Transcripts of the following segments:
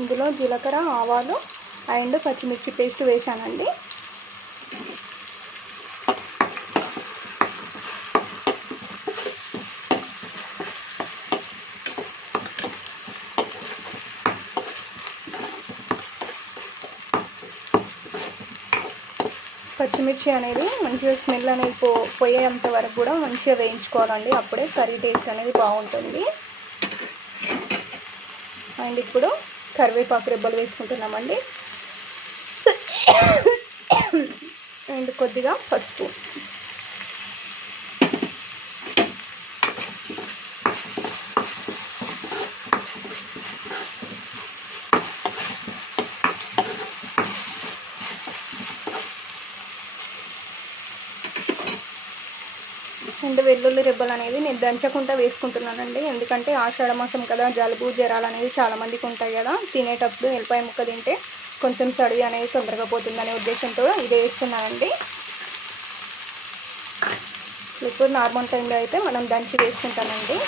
ఇందులో జీలకర్ర, ఆవాలు అండ్ పచ్చిమిర్చి పేస్ట్ వేసానండి. పచ్చిమిర్చి అనేది మంచిగా స్మెల్ అనేది పోయేంత వరకు కూడా మంచిగా వేయించుకోవాలండి. అప్పుడే కర్రీ టేస్ట్ అనేది బాగుంటుంది. అండ్ ఇప్పుడు కరివేపాకు రెబ్బలు వేసుకుంటున్నామండి. అండ్ కొద్దిగా పసుపు. అండ్ వెల్లుల్లి రెబ్బలు అనేది నేను దంచకుండా వేసుకుంటున్నానండి. ఎందుకంటే ఆషాఢ మాసం కదా, జలుబు జ్వరాలు అనేది చాలామందికి ఉంటాయి కదా. తినేటప్పుడు ఎల్లిపాయ ముక్క తింటే కొంచెం సడి అనేది తొందరగా పోతుందనే ఉద్దేశంతో ఇది వేస్తున్నానండి. ఇప్పుడు నార్మల్ టైంలో అయితే మనం దంచి వేసుకుంటానండి.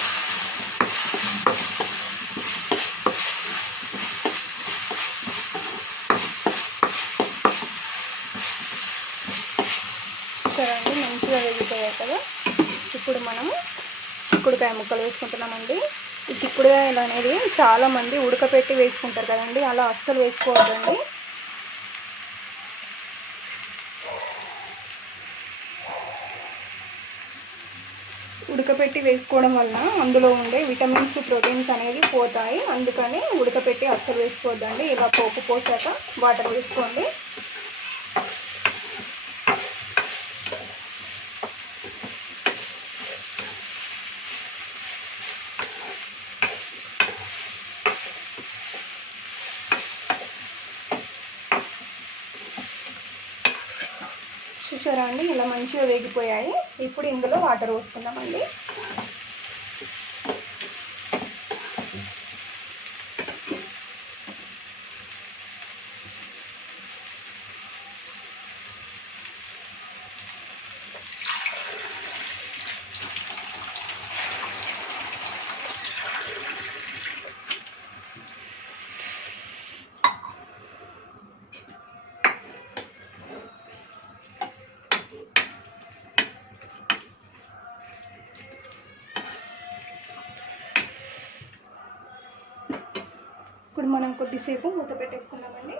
చూడండి మంచిగా వేగిపోయాయి కదా. ఇప్పుడు మనము చిక్కుడుకాయ ముక్కలు వేసుకుంటున్నామండి. ఈ చిక్కుడుకాయలు అనేది చాలామంది ఉడకపెట్టి వేసుకుంటారు కదండి, అలా అస్సలు వేసుకోవద్దండి. ఉడకపెట్టి వేసుకోవడం వలన అందులో ఉండే విటమిన్స్, ప్రోటీన్స్ అనేవి పోతాయి. అందుకని ఉడకపెట్టి అస్సలు వేసుకోవద్దండి. ఇలా పోపు పోసాక వాటర్ వేసుకోండి. చూసారా అండి, ఇలా మంచిగా వేగిపోయాయి. ఇప్పుడు ఇందులో వాటర్ పోసుకుందామండి. ఇప్పుడు మనం కొద్దిసేపు మూత పెట్టేసుకుందామండి.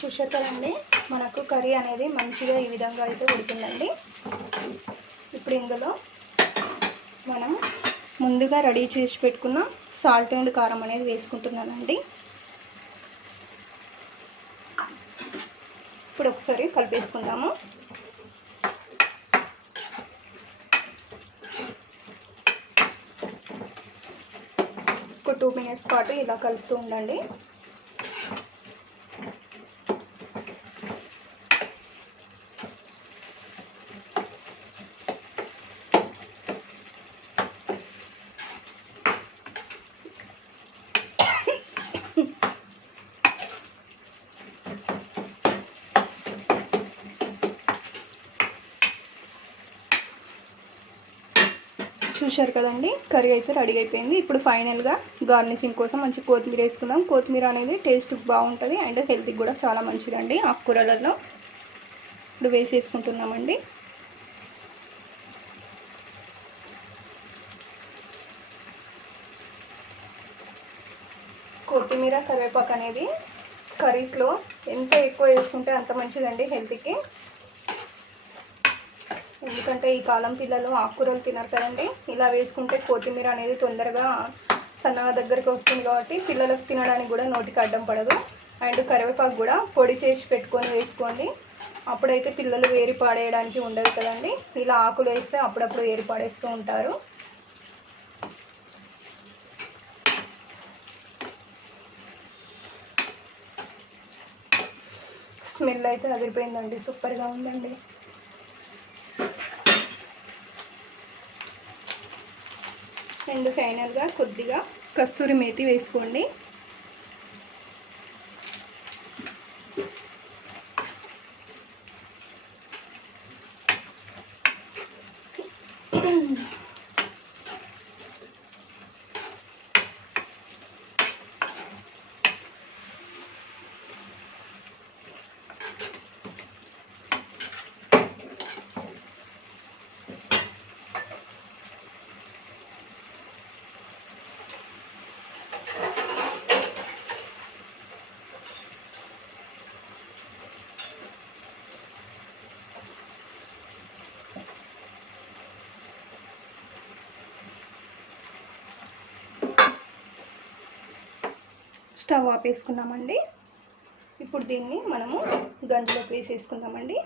చూశారు కదండి, మనకు కర్రీ అనేది మంచిగా ఈ విధంగా అయితే ఉడికిందండి. ఇప్పుడు ఇందులో మనం ముందుగా రెడీ చేసి పెట్టుకున్న సాల్ట్ అండ్ కారం అనేది వేసుకుంటున్నానండి. ఇప్పుడు ఒకసారి కలిపేసుకుందాము. ఒక 2 మినిట్స్ పాటు ఇలా కలుపుతూ ఉండండి. చూశారు కదండి, కర్రీ అయితే రెడీ అయిపోయింది. ఇప్పుడు ఫైనల్గా గార్నిషింగ్ కోసం మంచి కొత్తిమీర వేసుకుందాం. కొత్తిమీర అనేది టేస్ట్ బాగుంటుంది అండ్ హెల్త్కి కూడా చాలా మంచిదండి ఆకుకూరలలో. ఇప్పుడు వేసేసుకుంటున్నామండి. కొత్తిమీర, కరివేపాకు అనేది కర్రీస్లో ఎంత ఎక్కువ వేసుకుంటే అంత మంచిదండి హెల్త్కి. ఎందుకంటే ఈ కాలం పిల్లలు ఆకుకూరలు తినరు కదండి. ఇలా వేసుకుంటే కొత్తిమీర అనేది తొందరగా సన్నగా దగ్గరికి వస్తుంది కాబట్టి పిల్లలకు తినడానికి కూడా నోటికి అడ్డం పడదు. అండ్ కరివేపాకు కూడా పొడి చేసి పెట్టుకొని వేసుకోండి. అప్పుడైతే పిల్లలు వేరి పాడేయడానికి ఉండదు కదండి. ఇలా ఆకులు వేస్తే అప్పుడప్పుడు వేరి పాడేస్తూ ఉంటారు. స్మెల్ అయితే అదిరిపోయిందండి, సూపర్గా ఉందండి. అండ్ ఫైనల్గా కొద్దిగా కస్తూరి మేతి వేసుకోండి. స్టవ్ ఆపేసుకున్నామండి. ఇప్పుడు దీన్ని మనము గంజిలోకి వేసేసుకుందామండి.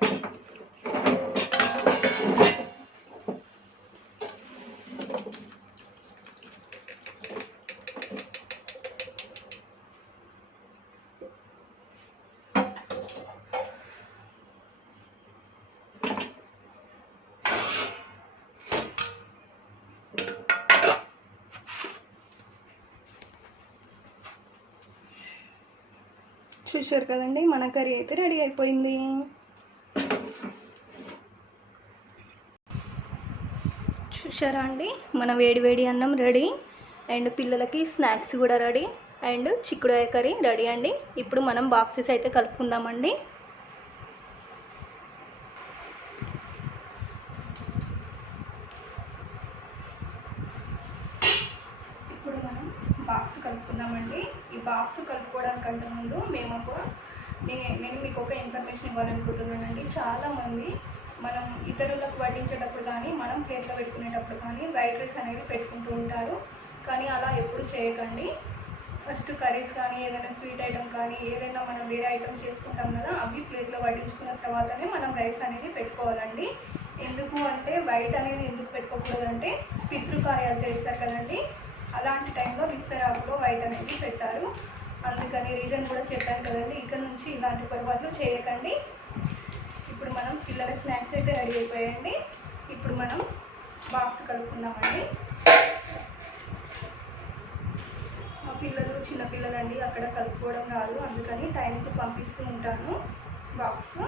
చూశారు కదండి, మన కర్రీ అయితే రెడీ అయిపోయింది. చూశారా అండి, మన వేడి అన్నం రెడీ. అండ్ పిల్లలకి స్నాక్స్ కూడా రెడీ. అండ్ చిక్కుడుకాయ కర్రీ రెడీ అండి. ఇప్పుడు మనం బాక్సెస్ అయితే కలుపుకుందామండి. ఇప్పుడు మనం బాక్స్ కలుపుకుందామండి. ఈ బాక్స్ కలుపుకోవడానికంటే ముందు నేను మీకు ఒక ఇన్ఫర్మేషన్ ఇవ్వాలనుకుంటున్నానండి. చాలామంది మనం ఇతరులకు వడ్డించేటప్పుడు కానీ మనం ప్లేట్లో పెట్టుకునేటప్పుడు కానీ వైట్ రైస్ అనేది పెట్టుకుంటూ ఉంటారు. కానీ అలా ఎప్పుడు చేయకండి. ఫస్ట్ కర్రీస్ కానీ ఏదైనా స్వీట్ ఐటమ్ కానీ ఏదైనా మనం వేరే ఐటమ్ చేసుకుంటాం కదా, అవి ప్లేట్లో వడ్డించుకున్న తర్వాతనే మనం రైస్ అనేది పెట్టుకోవాలండి. ఎందుకు అంటే వైట్ అనేది ఎందుకు పెట్టుకోకూడదంటే పితృకార్యాలు చేస్తారు కదండి, అలాంటి టైంలో విస్తరాకులో వైట్ అనేది పెట్టారు. అందుకని రీజన్ కూడా చెప్పాను కదండి. ఇక నుంచి ఇలాంటి పొరపాట్లు చేయకండి. ఇప్పుడు మనం పిల్లల స్నాక్స్ అయితే రెడీ అయిపోయాయండి. ఇప్పుడు మనం బాక్స్ కలుపుకుందామండి. మా పిల్లలు చిన్నపిల్లలండి, అక్కడ కలుపుకోవడం రాదు. అందుకని టైంకి పంపిస్తూ ఉంటాను. బాక్స్కు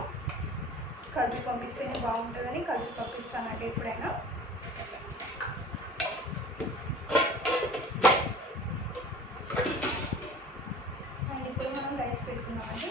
కలిపి పంపిస్తేనే బాగుంటుందని కలిపి పంపిస్తానండి ఎప్పుడైనా. అండ్ ఇప్పుడు మనం రైస్ పెట్టుకున్నామండి.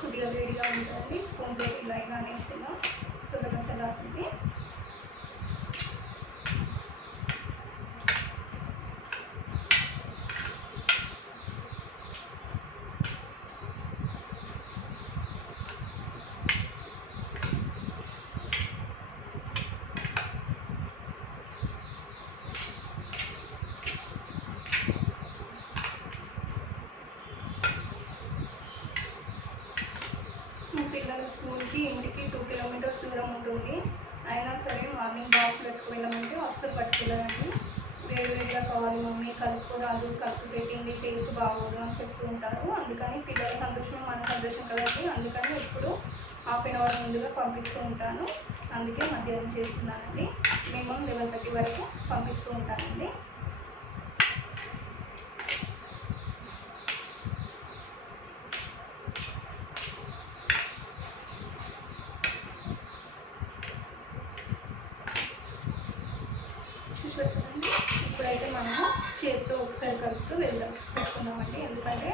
కొద్దిగా వేడిగా ఉంటుంది, స్పూన్ తోటి లైగా అనేస్తున్నాం, త్వరగా చల్లారుతుంది. పిల్లల స్కూల్కి ఇంటికి 2 కిలోమీటర్స్ దూరం ఉంటుంది. అయినా సరే మార్నింగ్ బాక్స్ పెట్టుకుపోయినామంటే అస్సలు పట్టుకెళ్ళదండి. వేడిగా కావాలి మమ్మీ, కలుపుకోరాదు, కలుపు పెట్టింది టేస్ట్ బాగోదు అని చెప్తూ ఉంటారు. అందుకని పిల్లల సంతోషం మన సంతోషం కదండి. అందుకని ఇప్పుడు హాఫ్ అన్ అవర్ ముందుగా పంపిస్తూ ఉంటాను. అందుకే మధ్యాహ్నం చేస్తున్నానండి. మినిమం 11:30 వరకు పంపిస్తూ ఉంటానండి. కలుపుకోవాలండి, ఎందుకంటే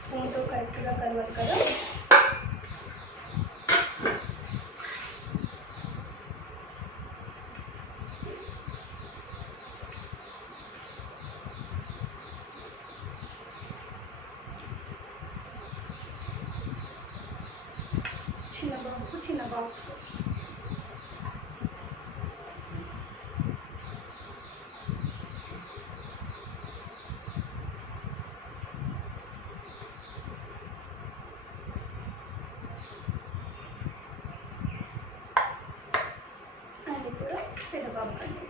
స్పూన్తో కరెక్ట్గా కలవాలి కదా. చిన్న బాక్స్ అండ్ ఇప్పుడు పెద్ద బాక్స్ అండి.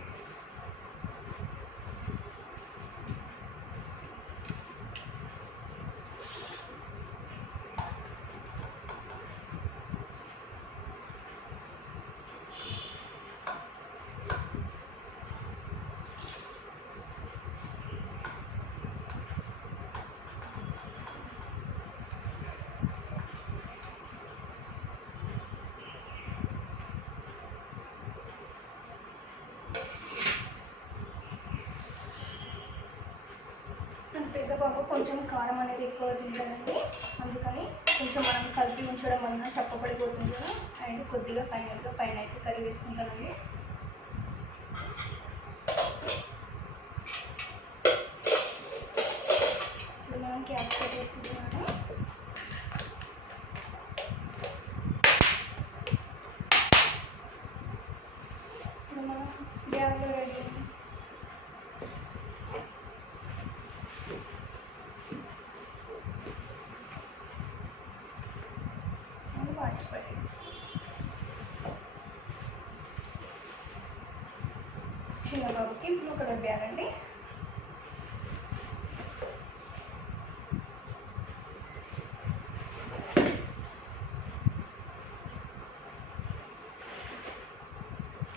పెద్ద బాబు కొంచెం కారం అనేది ఎక్కువ తింటానండి, అందుకని కొంచెం మనం కలిపి ఉంచడం వలన చప్పపడిపోతుంది కదా. అండ్ కొద్దిగా ఫైనల్గా పైన అయితే కర్రీ వేసుకుంటానండి. ఇప్పుడు మనం క్యాప్సికం వేసుకుంటున్నాము. ఇప్పుడు మనం బ్యాగ్లో రెడీ చిన్న బాబుకి బ్లూ కలర్ బ్యాగ్ అండి.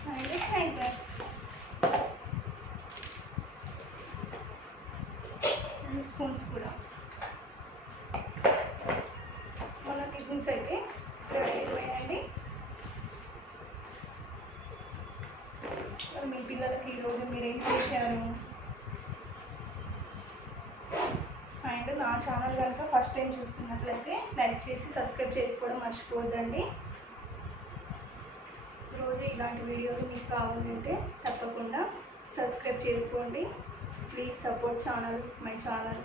And snack bags and spoons కూడా. మన టిఫిన్స్ అయితే రెడీ అయిపోయాయండి. మీ పిల్లలకి ఈరోజు మీరేం చేశారు? అండ్ నా ఛానల్ కనుక ఫస్ట్ టైం చూస్తున్నట్లయితే లైక్ చేసి సబ్స్క్రైబ్ చేసుకోవడం మర్చిపోవద్దండి. రోజు ఇలాంటి వీడియోలు మీకు కావాలంటే తప్పకుండా సబ్స్క్రైబ్ చేసుకోండి. Please support my channel.